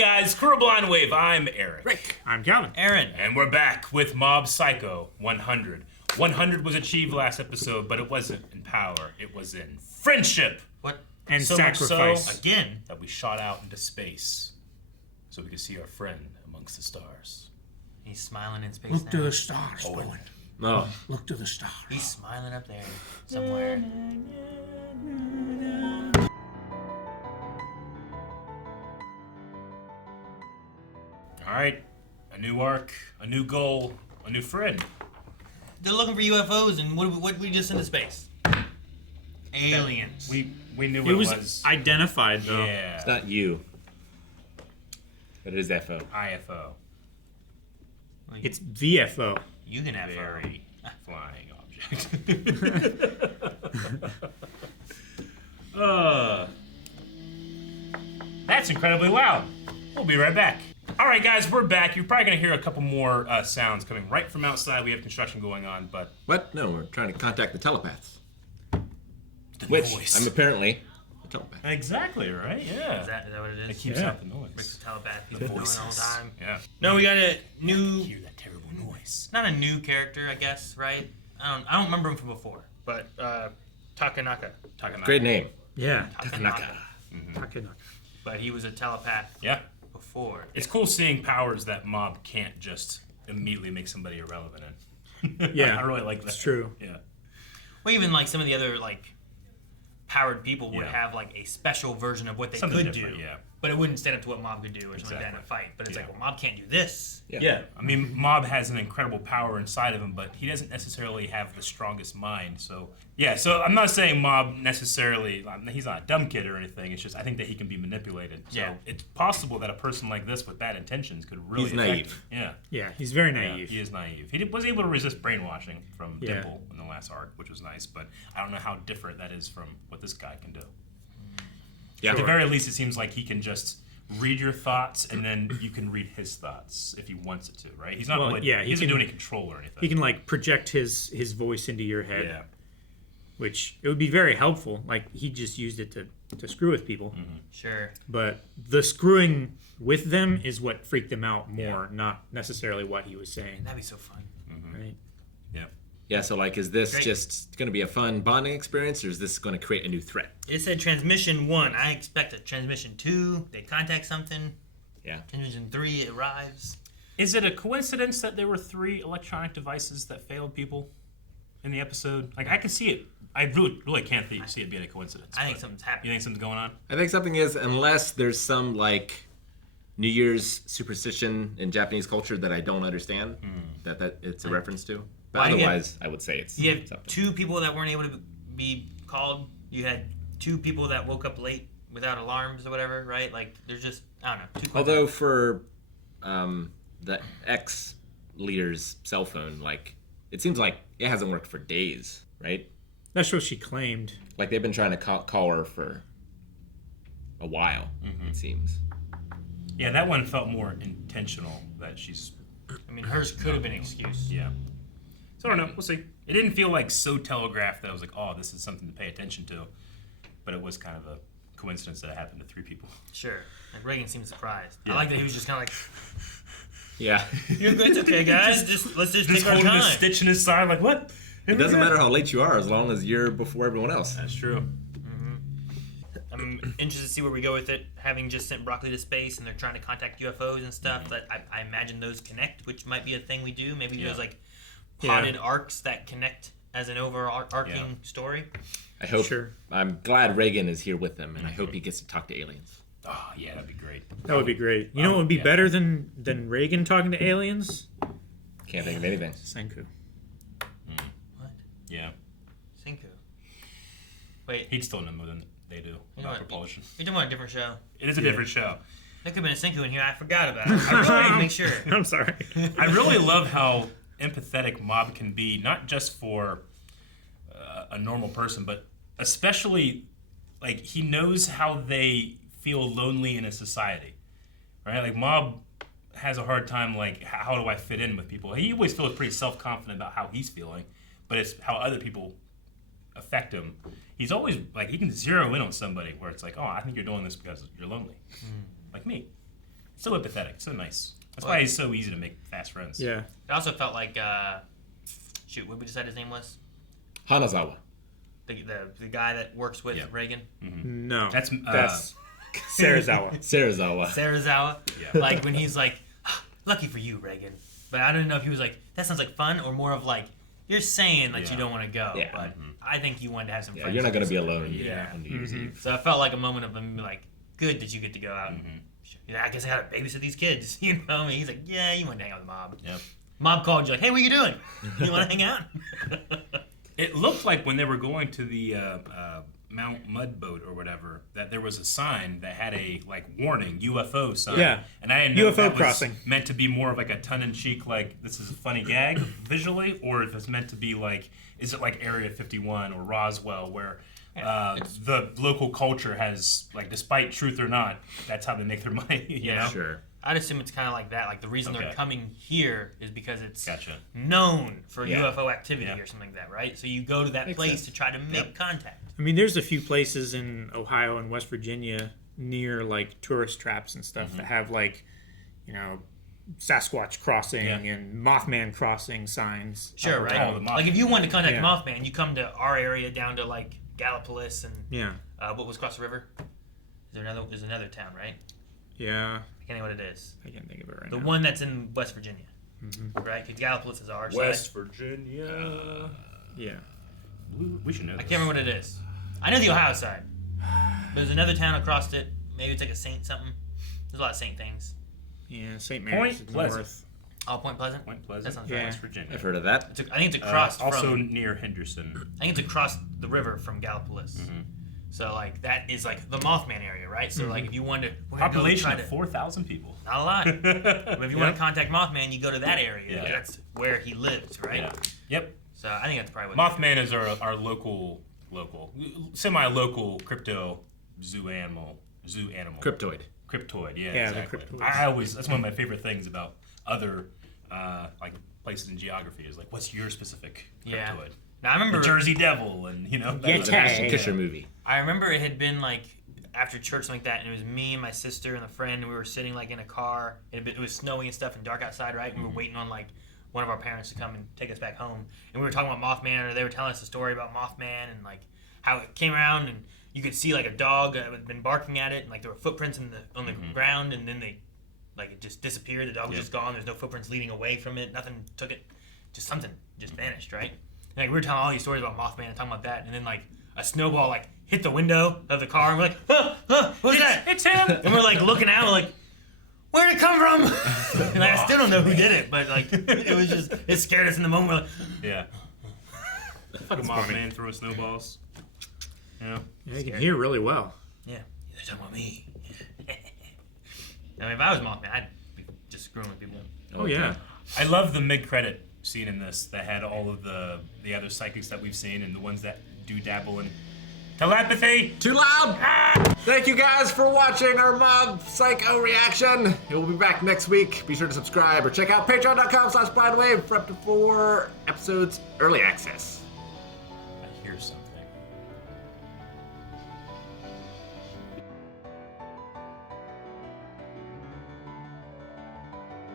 guys, Crew Blind Wave. I'm Eric. Rick. I'm Calvin. Aaron. And we're back with Mob Psycho 100. 100 was achieved last episode, but it wasn't in power. It was in friendship. What? And so sacrifice. Much so, again, that we shot out into space so we could see our friend amongst the stars. He's smiling in space Look now. to the stars, Oh. Bowen. No. Look to the stars. He's smiling up there somewhere. All right, a new arc, a new goal, a new friend. They're looking for UFOs, and what we just into space? Aliens. We knew It what was identified, though. Yeah. It's not you. But it is FO. IFO. It's VFO. You can have her. Very flying object. That's incredibly loud. We'll be right back. All right, guys, we're back. You're probably going to hear a couple more sounds coming right from outside. We have construction going on, but... What? No, we're trying to contact the telepaths. The Which, noise. I'm apparently a telepath. Exactly, right? Yeah. Is that what it is? It keeps Yeah. out the noise. Rick's a telepath. He's The been doing it voices. the whole time. Yeah. No, we got a new... Hear that terrible noise. Not a new character, I guess, right? I don't remember him from before, but Takenaka. Great name. Yeah. Takenaka. Takenaka. But he was a telepath Yeah. before. It's cool seeing powers that Mob can't just immediately make somebody irrelevant in. Yeah. I really like that. It's true. Yeah. Well, even like some of the other like powered people would Yeah. have like a special version of what they Something could do, different, yeah. but it wouldn't stand up to what Mob could do or something like that in a Exactly. fight. But it's Yeah. like, well, Mob can't do this. Yeah, I mean, Mob has an incredible power inside of him, but he doesn't necessarily have the strongest mind. So, yeah, so I'm not saying Mob necessarily, he's not a dumb kid or anything. It's just, I think that he can be manipulated. So Yeah. it's possible that a person like this with bad intentions could really He's affect naive. him. Yeah. Yeah, he's very Yeah, naive. he is naive. He was able to resist brainwashing from Yeah. Dimple in the last arc, which was nice, but I don't know how different that is from what this guy can do. Yeah. At the very least, it seems like he can just read your thoughts, and then you can read his thoughts if he wants it to, right? He's not Well, really, yeah, he he doesn't can- do any control or anything. He can, like, project his voice into your head, Yeah. which it would be very helpful. Like, he just used it to screw with people. Sure. But the screwing with them is what freaked them out more, Yeah. not necessarily what he was saying. That'd be so fun. Right? Yeah. Yeah, so like, is this Great. just going to be a fun bonding experience, or is this going to create a new threat? It said transmission 1. I expect a transmission 2. They contact something. Yeah. Transmission 3 arrives. Is it a coincidence that there were 3 electronic devices that failed people in the episode? Like, I can see it. I really can't see it being a coincidence. I think but something's You happening. think something's going on? I think something is, unless there's some, like, New Year's superstition in Japanese culture that I don't understand, that it's a reference to. But Why do you otherwise, I would say it's You have something. 2 people that weren't able to be called. You had 2 people that woke up late without alarms or whatever, right? Like, there's just, I don't know. 2 Although for the ex-leader's cell phone, like, it seems like it hasn't worked for days, right? That's what she claimed. Like, they've been trying to call her for a while, it seems. Yeah, that one felt more intentional that she's... I mean, hers could have been an excuse. Yeah. So I don't know. We'll see. It didn't feel like so telegraphed that I was like, oh, this is something to pay attention to. But it was kind of a coincidence that it happened to 3 people. Sure. Like, Reagan seemed surprised. Yeah. I like that he was just kind of like, Yeah. you're good, it's okay, guys. Let's just take our holding a time. stitch in his side, like, what? It doesn't matter how late you are as long as you're before everyone else. That's true. I'm interested to see where we go with it. Having just sent Broccoli to space and they're trying to contact UFOs and stuff, that I imagine those connect, which might be a thing we do. Maybe there's like potted arcs that connect as an overarching story. I hope. Sure. I'm glad Reagan is here with them, and I hope he gets to talk to aliens. Oh, yeah, that'd be great. That would be great. You know what would be yeah. better than Reagan talking to aliens? Can't think of anything. Senku. What? Yeah. Senku. Wait, He'd still know more than they do you know about what? propulsion. You're talking about a different show. It is a different show. There could have been a Senku in here. I forgot about it. I just wanted to make sure. I'm sorry. I really love how empathetic Mob can be, not just for a normal person, but especially, like, he knows how they feel lonely in a society, right? Like, Mob has a hard time, like, how do I fit in with people? He always feels pretty self-confident about how he's feeling, but it's how other people affect him. He's always, like, he can zero in on somebody where it's like, oh, I think you're doing this because you're lonely. Like me. So empathetic, so nice. That's why he's so easy to make fast friends. Yeah. It also felt like, shoot, what did we decide his name was? Hanazawa. The guy that works with Reagan. No. That's Sarazawa. Sarazawa. Yeah. Like when he's like, lucky for you, Reagan. But I don't know if he was like, that sounds like fun, or more of like, you're saying that you don't want to go. Yeah. But I think you wanted to have some Yeah, friends. you're not going to be So- alone Yeah. on New Year's Eve. So it felt like a moment of him like, good that you get to go out. I guess I gotta babysit these kids. You know what I mean? He's like, yeah, you want to hang out with Mom. Yep. Mom called you like, hey, what you doing? You want to hang out? It looked like when they were going to the Mount Mudboat or whatever, that there was a sign that had a like warning UFO sign. Yeah. And I didn't know if UFO that was crossing. meant to be more of like a tongue-in-cheek, like this is a funny gag visually, or if it's meant to be like, is it like Area 51 or Roswell, where the local culture has, like, despite truth or not, that's how they make their money. You know? Sure. I'd assume it's kind of like that. Like the reason they're coming here is because it's Gotcha. known for Yeah. UFO activity or something like that, right? So you go to that Makes place sense. to try to make contact. I mean, there's a few places in Ohio and West Virginia near like tourist traps and stuff that have like, you know, Sasquatch crossing and Mothman crossing signs. Sure, right? Oh, the Like if you wanted to contact Yeah. Mothman, you come to our area down to like Gallipolis and Yeah. what was across the river? There's another town, right? Yeah. I can't know what it is. I can't think of it right The now. one that's in West Virginia, right? Because Gallipolis is ours. Virginia. Yeah. We should know I this. can't remember what it is. I know the Ohio side. There's another town across it. Maybe it's like a Saint something. There's a lot of Saint things. Yeah, St. Mary's Point is Pleasant. north. Oh, Point Pleasant. Point That Pleasant, sounds Yeah. West Virginia. I've heard of that. I think it's across Also from. near Henderson. I think it's across the river from Gallipolis. So like that is like the Mothman area, right? So like if you wanted to Population try of 4,000 people. not a lot. But if you want to contact Mothman, you go to that area. Yeah. That's where he lives, right? Yeah. Yep. So I think that's probably what. Mothman is our local, semi-local crypto zoo animal. Cryptoid. Cryptoid, yeah, Yeah, the exactly. cryptoids. That's one of my favorite things about other like places in geography is like, what's your specific cryptoid? Yeah. Now I remember The Jersey Devil, and you know. Yeah, It was an Ashton Kutcher movie. I remember it had been like after church something like that, and it was me and my sister and a friend, and we were sitting like in a car, and it was snowing and stuff and dark outside, right? And we were waiting on like one of our parents to come and take us back home, and we were talking about Mothman, or they were telling us a story about Mothman and like how it came around, and you could see like a dog that had been barking at it, and like there were footprints on the ground, and then it just disappeared. The dog was just gone. There's no footprints leading away from it. Nothing took it. Just something just vanished, right? And like we were telling all these stories about Mothman and talking about that, and then like a snowball like hit the window of the car, and we're like, what was that? It's him. And we're like looking out, we're like, where'd it come from? And like, I still don't know who did it, but like it was just it scared us in the moment. We're like, Yeah. Fucking Mothman throwing snowballs. Yeah. Yeah, you can hear really well. yeah, they're talking about me. I mean, if I was Mothman, I'd be just screwing with people. Oh, yeah. I love the mid-credit scene in this that had all of the other psychics that we've seen and the ones that do dabble in telepathy. Too loud! Thank you guys for watching our Mob Psycho reaction. We'll be back next week. Be sure to subscribe or check out patreon.com/blindwave for up to 4 episodes early access.